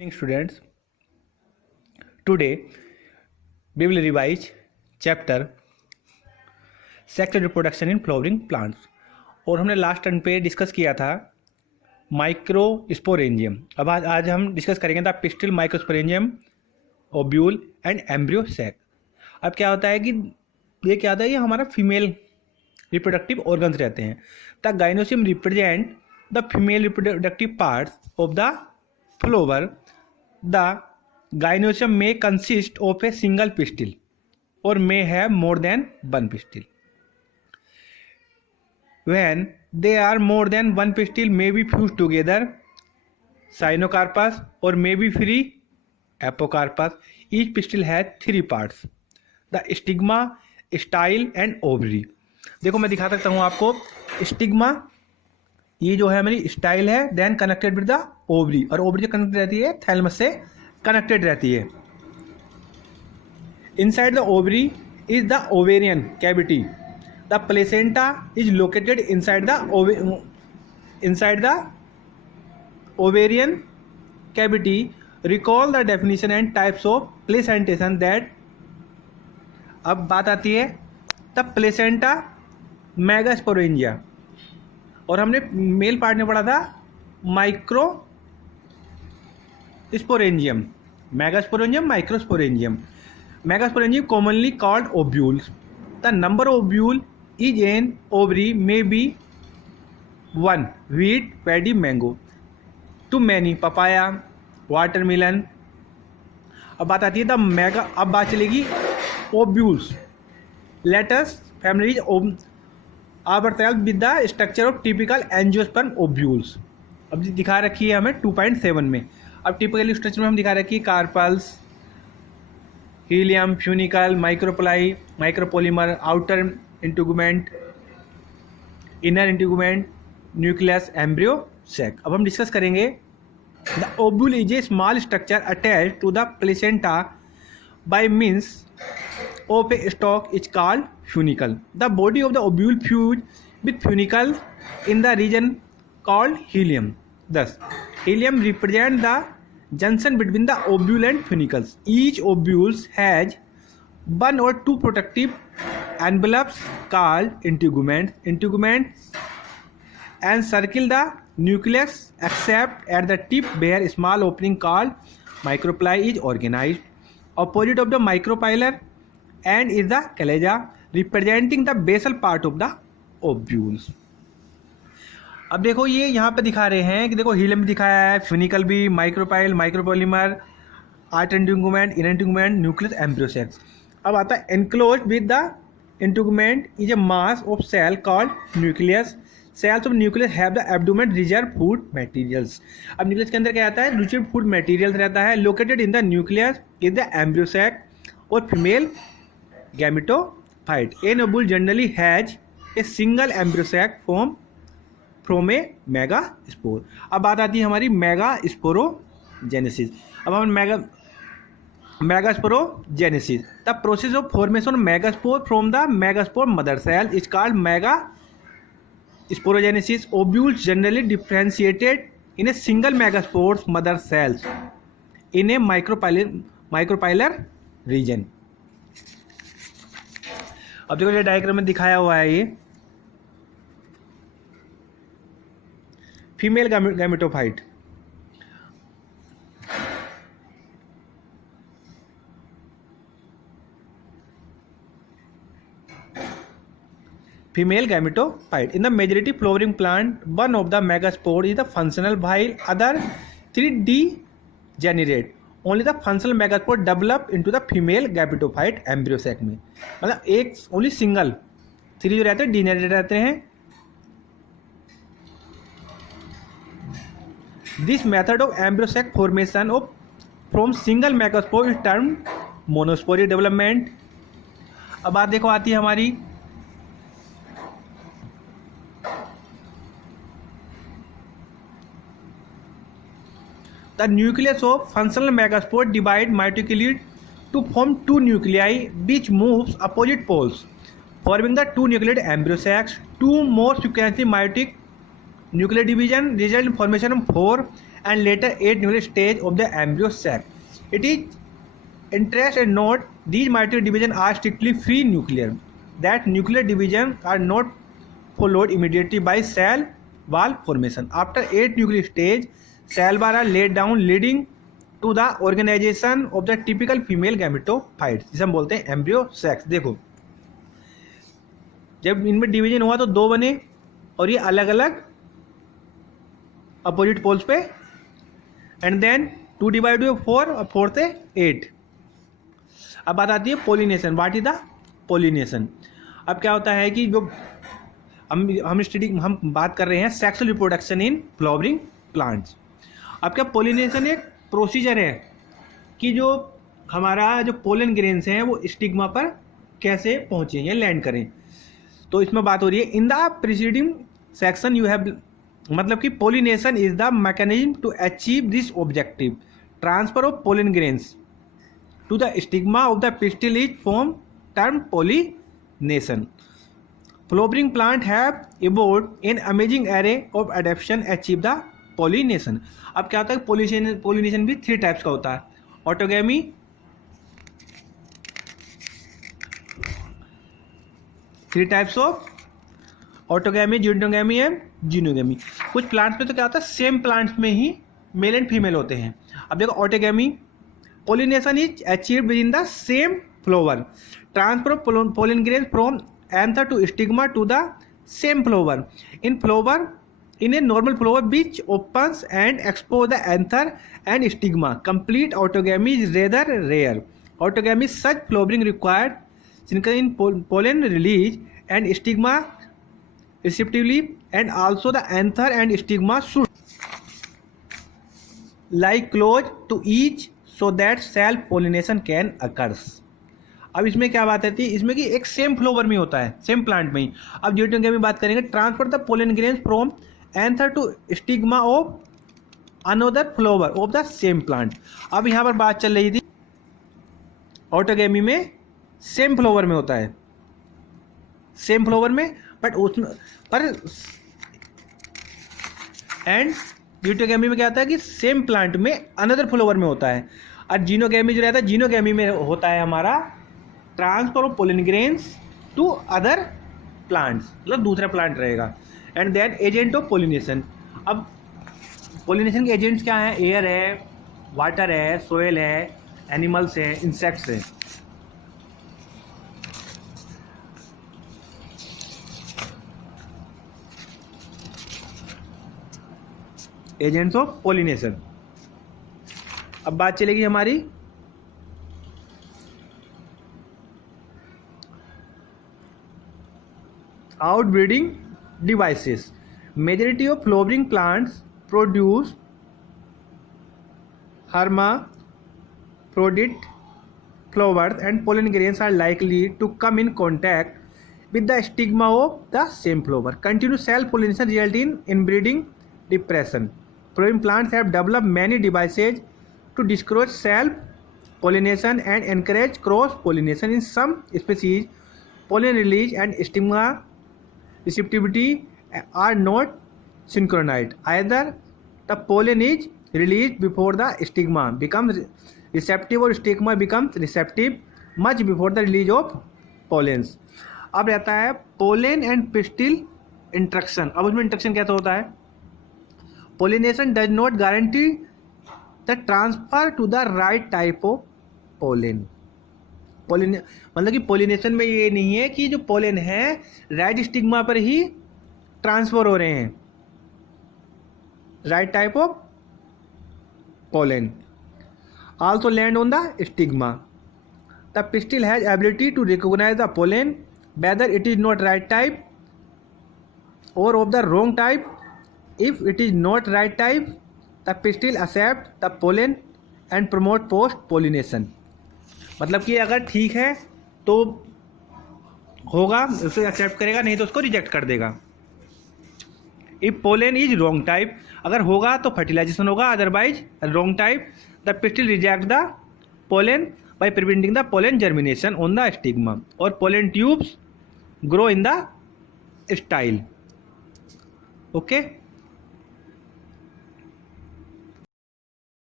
Students, today we will revise chapter sexual reproduction in flowering plants। और हमने last turn पे discuss किया था माइक्रोस्पोरेंजियम। अब आज हम डिस्कस करेंगे the pistil, microsporangium, ovule and embryo sac. अब क्या होता है कि ये क्या होता है, ये हमारा फीमेल रिप्रोडक्टिव ऑर्गन्स रहते हैं। The gynoecium represent the female reproductive parts of the flower. The gynoecium may consist of a single pistil or may have more than one pistil. When they are more than one pistil may be fused together, cyanocarpus, or may be free apocarpus. Each pistil has three parts: the stigma, style and ovary. देखो मैं दिखा सकता हूँ आपको stigma, ये जो है हमारी स्टाइल है, then connected with the ovary, और ओवरी जो कनेक्टेड रहती है थैलमस से कनेक्टेड रहती है। Inside the ovary is the ovarian cavity. The placenta is located inside the ovarian cavity. Recall the definition and types of placentation that. अब बात आती है द प्लेसेंटा मेगास्पोरेंजिया, और हमने मेल पार्ट में पढ़ा था microsporangium, megasporangium, microsporangium. Megasporangium commonly called ovules. The number of ovule is in ovary may be 1 wheat, paddy, mango to many papaya, watermelon. अब बात आती है द मेगा। अब बात चलेगी ovules. Let's family are fertile with the structure of typical angiosperm ovules। अब दिखा रखी है हमें 2.7 में। अब टिपिकल स्ट्रक्चर में हम दिखा रखी है carpels, hilum, funicle, micropyle, micropolymer, outer integument, inner integument, nucleus, embryo, sac. अब हम डिस्कस करेंगे the ovule is a small structure attached to the placenta by means of a stalk is called funicle. The body of the ovule fused with funicle in the region called helium. Thus, helium represents the junction between the ovule and funicles. Each ovule has one or two protective envelopes called integuments. Integuments encircle the nucleus except at the tip where a small opening called micropyle is organized. Opposite of the micropylar and is the calaza, representing the basal part of the ovules। अब देखो ये यहाँ पे दिखा रहे हैं कि देखो हीलियम दिखाया है, फ्यूनिकल भी, माइक्रोपाइल, माइक्रोपॉलीमर, आर्ट integument, inner integument, nucleus, embryo sacs. अब आता है enclosed with the integument is a mass of cell called nucleus. Cells of nucleus have the abundant reserve food materials. अब न्यूक्लियस के अंदर क्या आता है, रिजर्व फूड मटेरियल रहता है। Located in the nucleus is the embryo sac और female gametophyte. An ovule generally has a single embryo sac from a megaspore. अब बात आती है हमारी मेगास्पोरोजेनेसिस। अब हम megasporogenesis, the process of formation of megaspore from the megaspore mother cell is called megasporogenesis. Ovules generally differentiated in a single megaspore mother cells in a micropylar region. अब देखो ये डायग्राम में दिखाया हुआ है, ये female gametophyte. Female gametophyte in the majority flowering plant one of the megaspore is the functional while other 3 degenerate। Only the functional megaspore develop into the female gametophyte embryo sac में। मतलब एक only single 3 जो रहते हैं degenerate रहते हैं। This method of embryo sac formation of from single megaspore is term monosporic development. अब बात देखो आती है हमारी the nucleus of functional megaspore divide mitochondria to form 2 nuclei which moves opposite poles, forming the 2 nucleated embryo sacs. 2 more sequentially meiotic nuclear division result in formation of 4 and later 8 nuclear stage of the embryo sac. It is interest and note these mitotic division are strictly free nuclear. That nuclear division are not followed immediately by cell wall formation. After 8 nuclear stage, cell wall are laid down, leading to the organization of the typical female gametophytes, जिसे हम बोलते हैं embryo sex. देखो जब इनमें division हुआ तो 2 बने और ये अलग अलग अपोजिट पोल्स पे, एंड देन 2 डिवाइड हुए 4 और 4 से 8. अब बात आती है pollination. What is the pollination? अब क्या होता है कि जो हम बात कर रहे हैं sexual reproduction in flowering plants. अब क्या पोलिनेशन एक प्रोसीजर है कि जो हमारा जो पोलन ग्रेन्स हैं वो स्टिग्मा पर कैसे पहुँचे या लैंड करें. तो इसमें बात हो रही है in the preceding section you have, मतलब कि pollination is the mechanism to achieve this objective. Transfer of pollen grains to the stigma of the pistil is form term pollination. Flowering plant have evolved in amazing array of adaptation achieve the pollination. अब क्या होता है pollination भी 3 types का होता है. Autogamy, 3 types of autogamy, geitonogamy and xenogamy. कुछ plants में तो क्या होता है सेम प्लांट्स में ही मेल एंड फीमेल होते हैं. अब देखो autogamy, pollination is achieved within the same flower. Transfer of pollen grain from anther to stigma to the same flower. In a normal flower which opens and exposes the anther and stigma, complete autogamy is rather rare. Autogamy is such flowering required synchronous in pollen release and stigma receptively, and also the anther and stigma should lie close to each so that self pollination can occur. अब इसमें क्या बात आती है, इसमें कि एक same flower में होता है, सेम प्लांट में ही. अब जिनोगैमी बात करेंगे, transfer the pollen grains from anther to stigma of another flower of the same plant. अब यहाँ पर बात चल रही थी ऑटोगैमी में सेम फ्लावर में होता है, सेम फ्लावर में, बट उसमें पर एंड जिनोगैमी में क्या होता है कि सेम प्लांट में अनदर फ्लावर में होता है. और जीनोगैमी जो रहता है, जीनोगैमी में होता है हमारा transfer of pollen grains to other plants, मतलब दूसरा प्लांट रहेगा. And then agent of pollination. अब पोलिनेशन के एजेंट्स क्या हैं? एयर है, वाटर है, सोयल है, एनिमल्स हैं, इंसेक्ट्स हैं. Agents of pollination. अब बात चलेगी हमारी outbreeding devices. Majority of flowering plants produce hermaphrodite flowers, and pollen grains are likely to come in contact with the stigma of the same flower. Continuous self-pollination results in inbreeding depression. Flowering plants have developed many devices to discourage self-pollination and encourage cross-pollination. In some species, pollen release and stigma receptivity are not synchronized. Either the pollen is released before the stigma becomes receptive, or stigma becomes receptive much before the release of pollens. अब रहता है pollen and pistil interaction. अब उसमें interaction कैसा होता है? Pollination does not guarantee the transfer to the right type of pollen. मतलब कि पोलिनेशन में ये नहीं है कि जो पोलन है राइट स्टिग्मा पर ही ट्रांसफर हो रहे हैं. Right type of pollen also land on the stigma. The pistil has ability to recognise the pollen whether it is not right type or of the wrong type. If it is not right type, the pistil accept the pollen and promote post pollination. मतलब कि अगर ठीक है तो होगा, उसे accept करेगा, नहीं तो उसको रिजेक्ट कर देगा. If pollen is wrong type, अगर होगा तो फर्टिलाइजेशन होगा, otherwise wrong type the pistil reject the pollen by preventing the pollen germination on the stigma, or pollen tubes grow in the style. Okay.